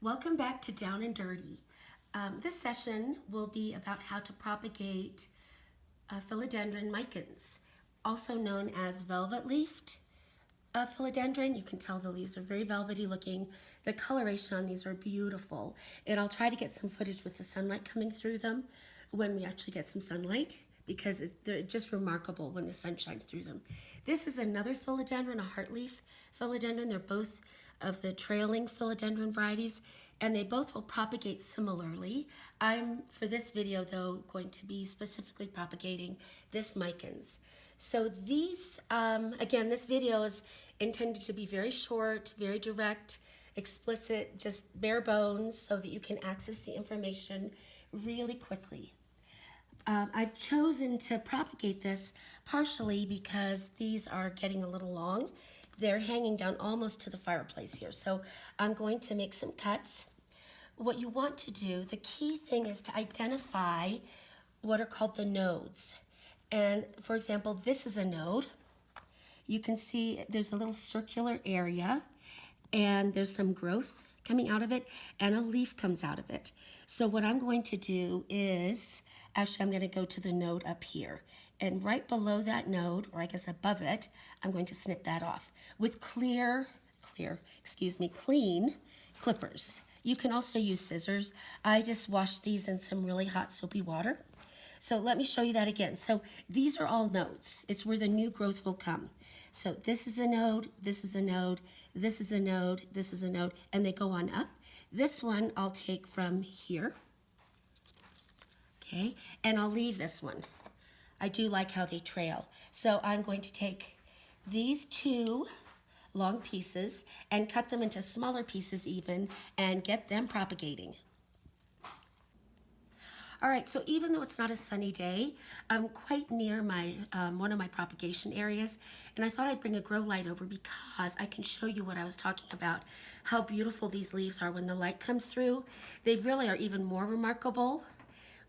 Welcome back to Down and Dirty. This session will be about how to propagate Philodendron Micans, also known as velvet-leafed philodendron. You can tell the leaves are very velvety looking. The coloration on these are beautiful. And I'll try to get some footage with the sunlight coming through them when we actually get some sunlight, because they're just remarkable when the sun shines through them. This is another philodendron, a heartleaf philodendron. They're both of the trailing philodendron varieties, and they both will propagate similarly. I'm, for this video though, going to be specifically propagating this Micans. So these, again, this video is intended to be very short, very direct, explicit, just bare bones, so that you can access the information really quickly. I've chosen to propagate this partially because these are getting a little long. They're hanging down almost to the fireplace here. So I'm going to make some cuts. What you want to do, the key thing is to identify what are called the nodes. And for example, this is a node. You can see there's a little circular area and there's some growth coming out of it and a leaf comes out of it. So what I'm going to do is, actually I'm going to go to the node up here. And right below that node, or I guess above it, I'm going to snip that off with clean clippers. You can also use scissors. I just washed these in some really hot soapy water. So let me show you that again. So these are all nodes. It's where the new growth will come. So this is a node, this is a node, this is a node, this is a node, and they go on up. This one I'll take from here, okay, and I'll leave this one. I do like how they trail. So I'm going to take these two long pieces and cut them into smaller pieces even and get them propagating. All right, so even though it's not a sunny day, I'm quite near my one of my propagation areas, and I thought I'd bring a grow light over because I can show you what I was talking about, how beautiful these leaves are when the light comes through. They really are even more remarkable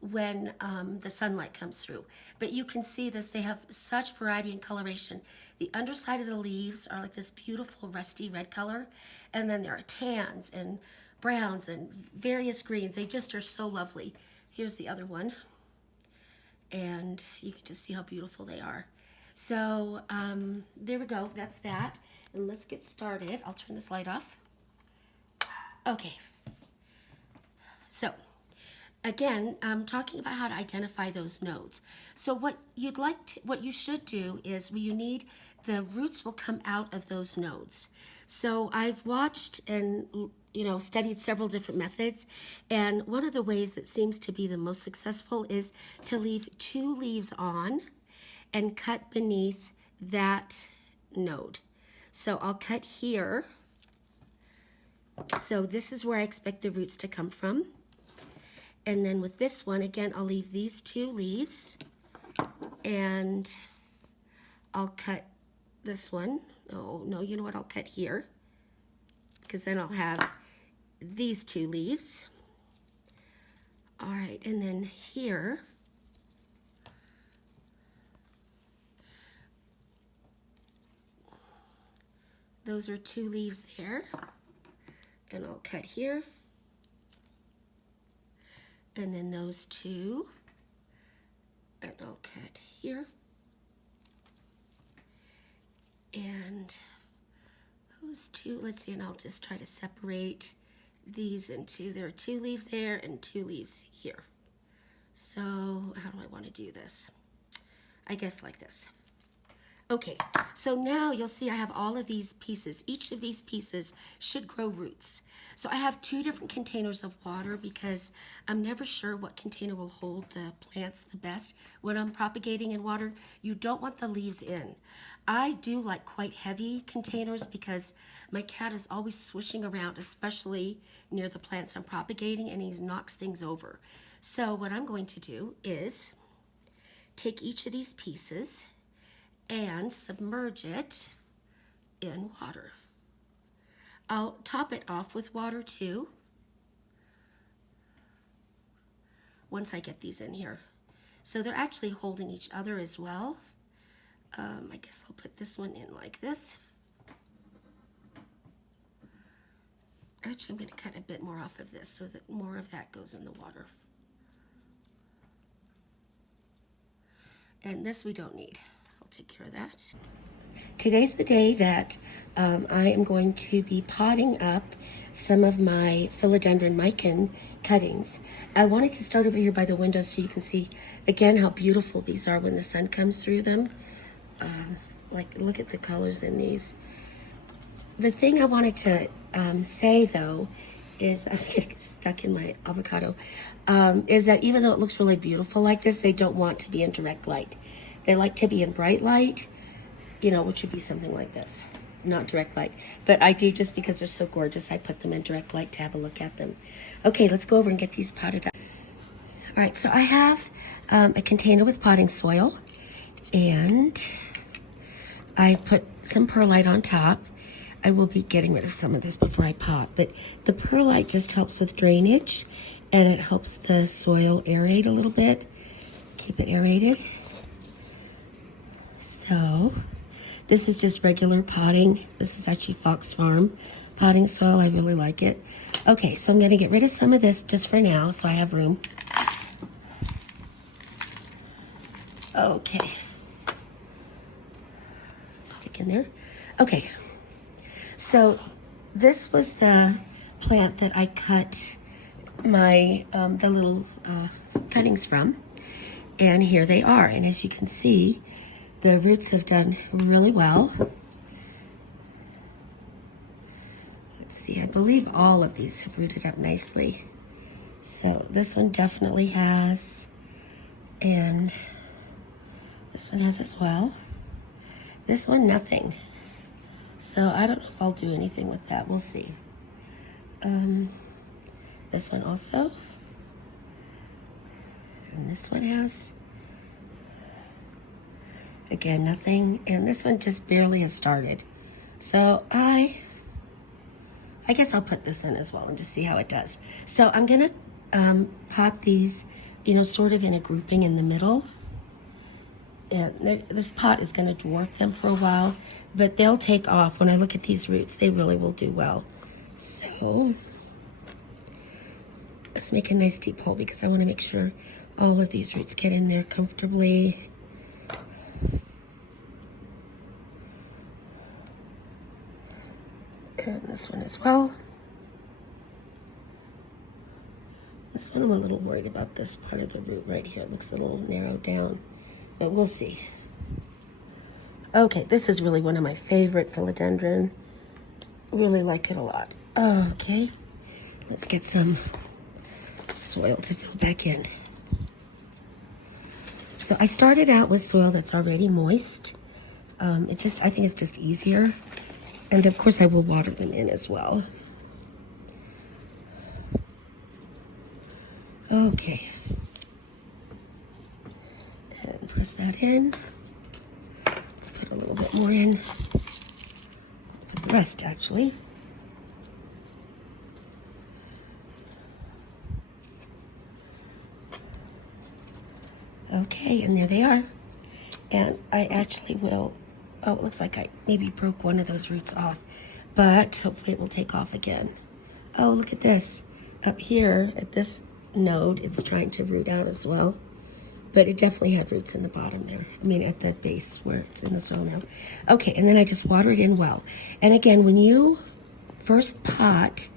when the sunlight comes through. But you can see this, they have such variety and coloration. The underside of the leaves are like this beautiful rusty red color, and then there are tans and browns and various greens. They just are so lovely. Here's the other one, and you can just see how beautiful they are. So there we go, that's that. And let's get started. I'll turn this light off. Okay, so again, I'm talking about how to identify those nodes. So what you should do is, you need, the roots will come out of those nodes. So I've watched and studied several different methods, and one of the ways that seems to be the most successful is to leave two leaves on and cut beneath that node. So I'll cut here. So this is where I expect the roots to come from. And then with this one, again, I'll leave these two leaves and I'll cut this one. Oh, no, you know what? I'll cut here because then I'll have these two leaves. All right, and then here, those are two leaves there, and I'll cut here. And then those two, and I'll cut here. And those two, let's see, and I'll just try to separate these into, there are two leaves there and two leaves here. So how do I want to do this? I guess like this. Okay, so now you'll see I have all of these pieces. Each of these pieces should grow roots. So I have two different containers of water because I'm never sure what container will hold the plants the best. When I'm propagating in water, you don't want the leaves in. I do like quite heavy containers because my cat is always swishing around, especially near the plants I'm propagating, and he knocks things over. So what I'm going to do is take each of these pieces and submerge it in water. I'll top it off with water too once I get these in here. So they're actually holding each other as well. I guess I'll put this one in like this. Actually, I'm going to cut a bit more off of this so that more of that goes in the water. And this we don't need, so I'll take care of that. Today's the day that I am going to be potting up some of my Philodendron Mican cuttings. I wanted to start over here by the window so you can see again how beautiful these are when the sun comes through them. Like, look at the colors in these. The thing I wanted to say though is, I was getting stuck in my avocado, is that even though it looks really beautiful like this, they don't want to be in direct light. They like to be in bright light, you know, which would be something like this, not direct light. But I do, just because they're so gorgeous, I put them in direct light to have a look at them. Okay, let's go over and get these potted up. All right, so I have a container with potting soil, and I put some perlite on top. I will be getting rid of some of this before I pot, but the perlite just helps with drainage, and it helps the soil aerate a little bit, keep it aerated. So this is just regular potting. This is actually Fox Farm potting soil. I really like it. Okay, so I'm gonna get rid of some of this just for now so I have room. Okay. Stick in there. Okay. So this was the plant that I cut my the little cuttings from, and here they are. And as you can see, the roots have done really well. Let's see, I believe all of these have rooted up nicely. So this one definitely has, and this one has as well. This one, nothing. So I don't know if I'll do anything with that. We'll see. This one also. And this one has, again, nothing. And this one just barely has started. So I guess I'll put this in as well and just see how it does. So I'm gonna pot these, you know, sort of in a grouping in the middle. And this pot is gonna dwarf them for a while, but they'll take off. When I look at these roots, they really will do well. So let's make a nice deep hole because I want to make sure all of these roots get in there comfortably. And this one as well. This one I'm a little worried about, this part of the root right here. It looks a little narrowed down, but we'll see. Okay, this is really one of my favorite philodendron. Really like it a lot. Okay, let's get some soil to fill back in. So I started out with soil that's already moist. I think it's just easier. And of course I will water them in as well. Okay. And press that in. Let's put a little bit more in. Put the rest actually. Okay, and there they are. And I actually will, oh, it looks like I maybe broke one of those roots off, but hopefully it will take off again. Oh, look at this. Up here at this node, it's trying to root out as well, but it definitely had roots in the bottom there. I mean, at the base where it's in the soil now. Okay, and then I just water it in well. And again, when you first pot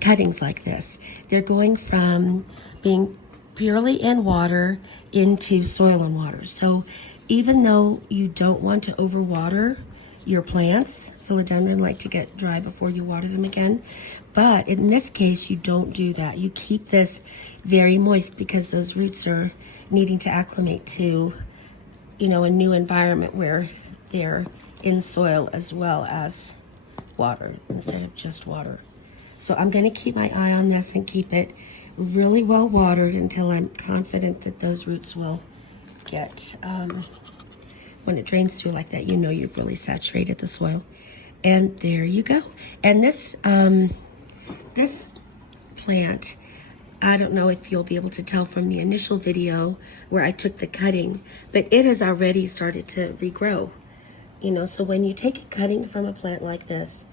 cuttings like this, they're going from being purely in water into soil and water. So even though you don't want to overwater your plants, philodendron like to get dry before you water them again, but in this case you don't do that. You keep this very moist because those roots are needing to acclimate to, you know, a new environment where they're in soil as well as water instead of just water. So I'm going to keep my eye on this and keep it really well watered until I'm confident that those roots will get, when it drains through like that, you know you've really saturated the soil. And there you go. And this, this plant, I don't know if you'll be able to tell from the initial video where I took the cutting, but it has already started to regrow. You know, so when you take a cutting from a plant like this,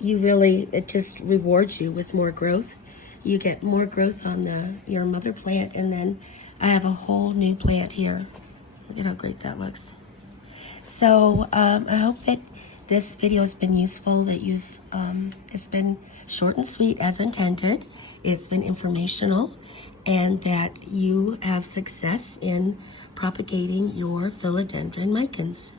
it just rewards you with more growth. You get more growth on your mother plant, and then I have a whole new plant here. Look at how great that looks. So I hope that this video has been useful, that it's been short and sweet as intended. It's been informational, and that you have success in propagating your Philodendron Micans.